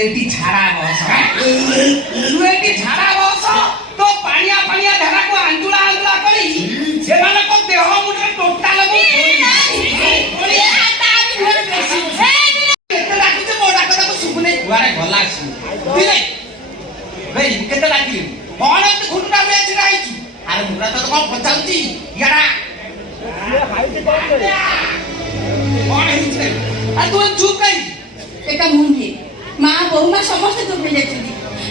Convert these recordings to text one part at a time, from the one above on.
ଏଠି ଝାଡ଼ା ବସ ତୁ ଏଠି ଝାଡ଼ା ବସ ତ ପାଣିଆ ପାଣିଆ ଧାରାକୁ ଆଞ୍ଜୁଳା ଆଞ୍ଜୁଳା କରି ସେମାନଙ୍କ ଦେହ ମୁଣ୍ଡରେ ଟୋଟାଲ କେତେ ଡାକୁଛେ ମୋ ଡାକ ତାକୁ ଶୁଭୁନି କୁଆଡେ ଗଲା ଭାଇ କେତେ ଡାକିଲି କଣ ଏମିତି ଘୁଟୁଟା ଭଳିଆ ଛିଡା ହେଇଛୁ ଆରେ ମୁଣ୍ଡା ତ କଣ ପଚାରୁଛି ଇଆଡା କଣ ହେଇଛି ଆରେ ତୁ ଚୁପ୍ କାହିଁକି এটা মন হে মা বৌমা সমস্ত চুপ হয়ে যাচ্ছেন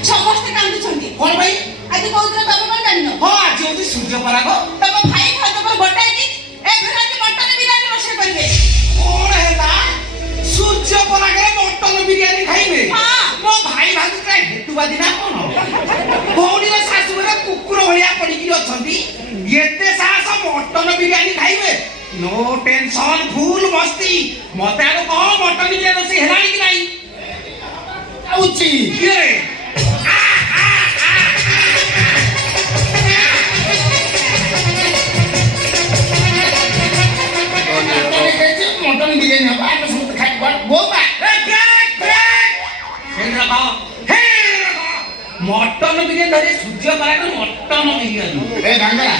সমস্ত কান্দুଛନ୍ତି কোন ভাই আজ কৌদিন তবে কোন জানিনো হ্যাঁ আজ হচ্ছে সূর্য পরাগ তবে ভাই খাদ্য বটাই দি এ ঘরে মটন বিরিয়ানি বসে করিবে কোন হেলা সূর্য পরাগরে মটন বিরিয়ানি খাইবে হ্যাঁ মো ভাই ভাজুটা হেতুবাদী না কোন ভৌণীর শাশুড়ে কুকুর ভলিয়া পড়িকি অছন্তি এতে সাহস মটন বিরিয়ানি খাইবে নো টেনশন ফুল মস্তি মতে আগে কহ মটন বিরিয়ানি রোষেই হেলানি কি নাই যাଉଛି কিরে মটন বিরিয়ানি হবে আমরা সমস্ত খাইব বৌমা মটন বিরিয়ানি ধরে সূর্য পরাগ মটন বিরিয়ানি এ গাঙ্গরা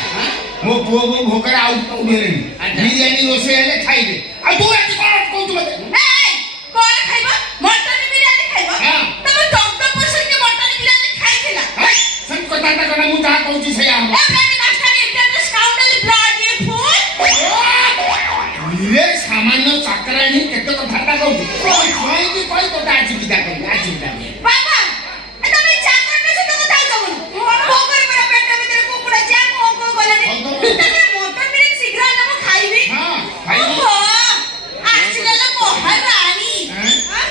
মো পুଅ ବୋଉ ଭୋକରେ ଆଉ ଉଠେଇଲେଣି ବିରିୟାନୀ ରୋଷେଇ ହେଲେ ଖାଇବେ ଆଉ ତୁ ଏଠି କଣ କହୁଛୁ ମତେ কোন খাইব মটন বিরিয়ানি খাইব তবে 14% কে মটন বিরিয়ানি খাইছিলা সব কথাটা কনা ମୁଁ ଯାହା କହୁଛି ସେଇଆ ହବ a brand master internet scoundrelly bloody fool ଇରେ ସାମାନ୍ୟ ଚାକରାଣୀ କେତେ କଥାଟା କହୁଛି କହିକି କହି ତୋତେ ଆଜି ବିଦା କରିବି ଆଜି ବିଦା বাবা এটা আমি চাকরটা সাথে কথা বলবো বকর পরা পেটের ভিতরে কুকুড়া যা কোন কোন গলানি তবে মটন বিরিয়ানি শীঘ্র নাম খাইবি হ্যাঁ খাইবি আসলে মহারানী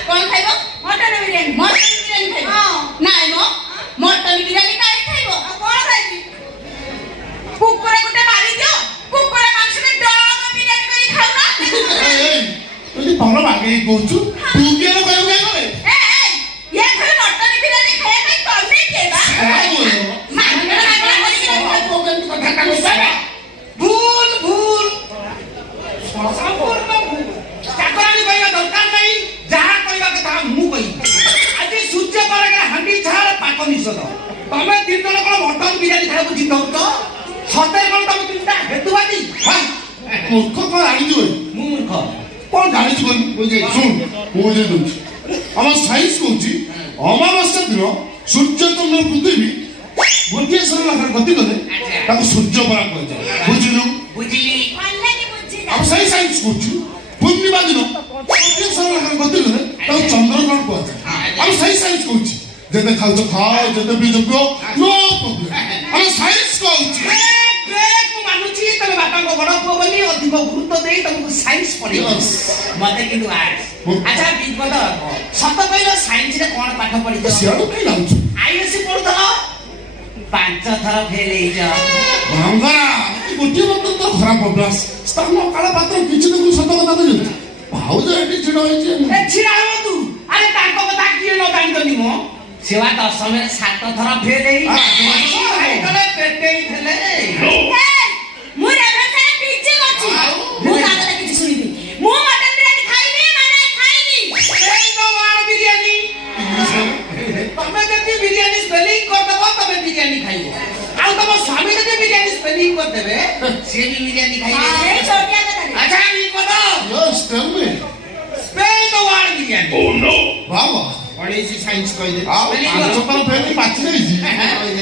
কোন খাইব মটন বিরিয়ানি খাইব নাই মো মটন বিরিয়ানি কাই খাইব কোন খাইবি কুকুড়া গুটে মারি দিও কুকুড়া মাংসরে ডগ বিরিয়ানি করি খাও না তুই ଭଲ ବାଗେଇ କହୁଛୁ ତୁ କିଏ କହିବୁ କାଇଁ ये घर मटन बिरयानी खाए भाई तमे केबा ভুল ভুল সম্পূর্ণ ভুল চাকরানি কইবা দরকার নাই যাহা কইবা কথা মু কই আজ সূর্য পরাগরে হাঁডি ছাড় পাক নিষেধ তমে তিন জন কোন মটন বিরিয়ানি খাইবো চিন্তা হতো সতের কোন তুমি তিনটা হেতুবাদী মূর্খ কଣ ଜାଣିଛୁ মু মূর্খ କଣ ଜାଣିଛୁ ବୁଝେ ଶୁଣ ମୁଁ ବୁଝେଇ ଦଉଛି আমার সাইন্স কହୁଛି অমাবস্যা দিন সূর্য চন্দ্র পৃথিবী গোଟିଏ ସରଳ ଗତି କଲେ ତାକୁ ସୂର୍ଯ୍ୟ ପରାଗ କୁହାଯାଏ ବୁଝିଲୁ বুঝিলি অনলাইনে বুঝছি না ଆମ ସେଇ ସାଇନ୍ସ କହୁଛି ପୂର୍ଣ୍ଣିମା ଦିନ ଗୋଟିଏ ସରଳ ଗତି କଲେ ତାକୁ ଚନ୍ଦ୍ରଗ୍ରହଣ କୁହାଯାଏ ଆମ ସେଇ ସାଇନ୍ସ କହୁଛି ଯେତେ ଖାଉଛ ଖାଅ ଯେତେ ପିଉଛ ପିଅ ନୋ ପ୍ରୋବ୍ଲେମ ଆମ ସାଇନ୍ସ କହୁଛି ମୁଁ ମାନୁଛି ତମେ ବାପାଙ୍କ ବଡ ପୁଅ ବୋଲି ଅଧିକ ଗୁରୁତ୍ୱ ଦେଇ ତମକୁ ସାଇନ୍ସ ପଢେଇବ ମତେ କିନ୍ତୁ ଆର୍ଟସ ଆଚ୍ଛା ବିପଦ ସତ କହିଲ ସାଇନ୍ସରେ କଣ ପାଠ ପଢିଛ ସିଆଡୁ କାଇଁ ଯାଉଛୁ ଆଇଏସସି ପଢୁଥିଲ 5 ଥର ଫେଲ ହେଇଛ ଗଙ୍ଗରା ଗୋଟିଏ ମତ ତ ଖରାପ ଅଭ୍ୟାସ ସ୍ଥାନ କାଳ ପାତ୍ର କିଛି ତ ସତ କଥା ତ ଜାଣିଛୁ ଭାଉଜ ଏଠି ଛିଡ଼ା ହେଇଛି ଛିଡ଼ା ହବ ତୁ ଆରେ ତାଙ୍କ କଥା କିଏ ନ ଜାଣିଛନ୍ତି ମୋ ସେବା ଦଶମରେ 7 ଥର ଫେଲ ହେଇଗଲେ ପେଟେଇ ଥିଲେ ମୁଁ ରେଭେନ୍ସାରେ ପିଜି କରିଛି ମୁଁ ତା କଥା କିଛି ଶୁଣିବି ମୁଁ ମଟନ ବିରିୟାନି ଖାଇବି ମାନେ ଖାଇବି এই তো মার বিরিয়ানি তুমি যদি বিরিয়ানি স্পেলিং করদেব তবে বিরিয়ানি খাইব আর তোমার স্বামী যদি বিরিয়ানি স্পেলিং করদেবে সে বি বিরিয়ানি খাইবে এই ছোটিয়া কথা আচ্ছা আমি কত Yes, tell me. Spell the word biryani বাবা পড়েছি সায়েন্স কইলে ଆଉ ପାଞ୍ଚ ଥର ଫେରି ପାଚି ଯାଇଛି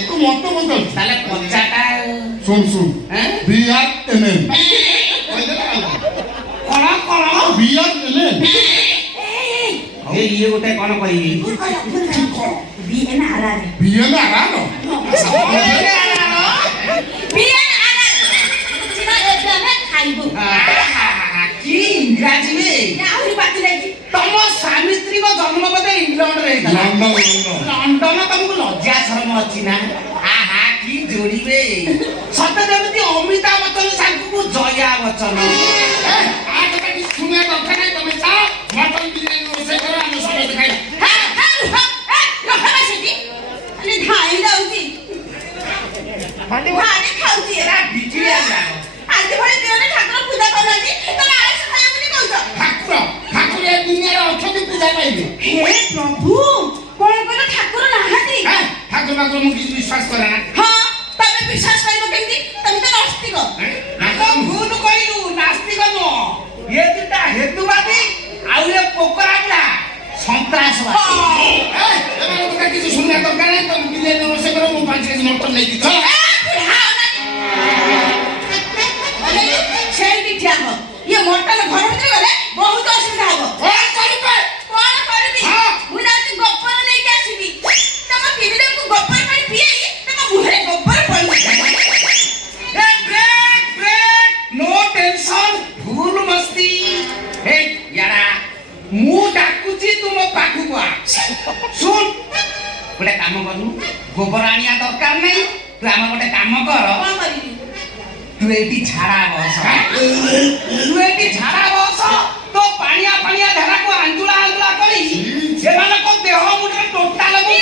ତୁ ମତ ମତ তাহলে পচাটা ଶୁଣ ଶୁଣ হ্যাঁ BRNN কোন কোন BRNN এই ইয়ে গোটে কোন কইবি বিএনআরআর BNRR বিএনআরআর সিনা এক্সামে খাইবো কি ইংরাজি রে আହୁରି ପାଚି ଯାଇଛି ତମ ସ୍ୱାମୀ ସ୍ତ୍ରୀଙ୍କ ଜନ୍ମ ବୋଧେ ଇଂଲଣ୍ଡରେ ହେଇଥିଲା ଲଣ୍ଡନ ତମକୁ ଲଜ୍ଜା ଶରମ ଅଛି ନା ଆହା କି ଯୋଡ଼ିବେ ସତେ ଯେମିତି ଅମିତାଭ ବଚ୍ଚନ ସାଙ୍ଗକୁ ଜୟା ବଚ୍ଚନ ଶୁଣିବା ଦରକାର ନାହିଁ ତମେ ଯାଅ ମଟନ ବିରିୟାନୀ ରୋଷେଇ କର ଆମେ ସମସ୍ତେ ଖାଇବା ଧାଇ ଯାଉଛି ଭାରି ଖାଉଛି ଏରା ବିଚିଳିଆ ଯାଅ ଆଜି ଭଳି ଦିନରେ ଠାକୁର ପୂଜା କରୁନାହାନ୍ତି ତମେ ଆଇଁଷ ଖାଇବ ବୋଲି କହୁଛ ଠାକୁର ଠାକୁର ଏ ଦୁନିଆରେ ଅଛନ୍ତି ପୂଜା ପାଇବେ ହେ ପ୍ରଭୁ ପାଖରୁ ମୁଁ କିଛି ବିଶ୍ୱାସ କରେ ନା। ହଁ ତମେ ବିଶ୍ୱାସ କରିବ କେମିତି? ତମେ ତ ନାସ୍ତିକ। ତ ଭୁଲ କହିଲୁ, ନାସ୍ତିକ ନୁହଁ। ଏ ଦୁଟା ହେତୁବାଦୀ ଆଉ ଏ ପୋକରା ଗୁଡା ସନ୍ତ୍ରାସବାଦୀ। ଏମାନଙ୍କ କିଛି ଶୁଣିବା ଦରକାର ନାହିଁ। ତମେ ବିରିୟାନୀ ରୋଷେଇ କର, ମୁଁ 5 କେଜି ମଟନ ନେଇକି ସେଇଠି ଠିଆ ହବ। ଇଏ ମଟନ ଘର ଭିତରେ ଗଲେ ବହୁତ ଅସୁବିଧା ହବ। କଣ କରିବି? ମୁଁ ଯାଉଛି ଗୋବର ନେଇକି ଆସିବି। ତମ ତିନିଜଣଙ୍କୁ ଗୋବର ପାଣି ପିଏଇ ତମ ମୁହଁରେ ଗୋବର ପଡିବ। नो टेंशन फुल मस्ती। हे यारा मु डाकुची तुम पाखु आ सुन गोटे काम करनु गोबर आनिया दरकार नहीं। तू आम गोटे काम कर। କଣ କରିବି? तू एटी झाड़ा बस तो पानिया पानिया धारा को आंजुला आंजुला करी एमान को देह मुंडे टोटाल को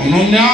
ଅନନ୍ୟା